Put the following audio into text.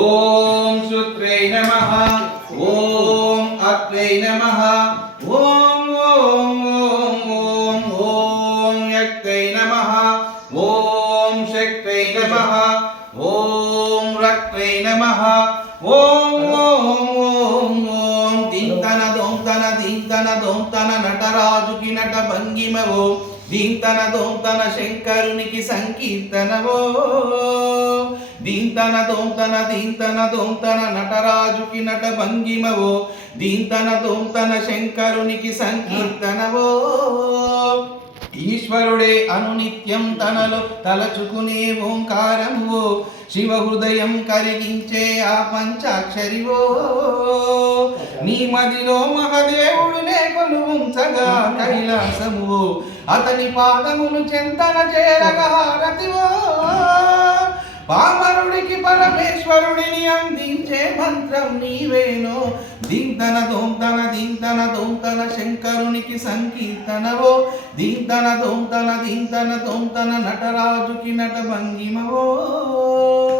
ఓం శుక్రై నమః ఓం అత్వై నమః ఓం ఓం ఓం ఓం ఓం యక్తై నమః ఓం శక్తై నమః ఓం రక్తై నమః ఓం ఓం ఓం ఓం దింతన దోంతన దింతన దోంతన నటరాజుకి నట భంగిమవో దింతన దోంతన శంకరునికి సంకీర్తనవో దింతన దోంతన దింతన దోంతన నటరాజుకి నట భంగిమవో దింతన దోంతన శంకరునికి సంకీర్తనవో ఈశ్వరుడే అనునిత్యం తనలో తలచుకునే ఓంకారమువో శివ హృదయం కరిగించే ఆ పంచాక్షరివో నీ మదిలో మహదేవుడునే కొలువుంచగా కైలాసమువో అతని పాదములు చెంతన చేరగా హారతివో పామరుడికి పరమేశ్వరుడిని అందించే మంత్రం నీవేనో దింతన దోంతన దింతన దోంతన శంకరునికి సంకీర్తనవో దింతన దోంతన దింతన దోంతన నటరాజుకి నట భంగిమవో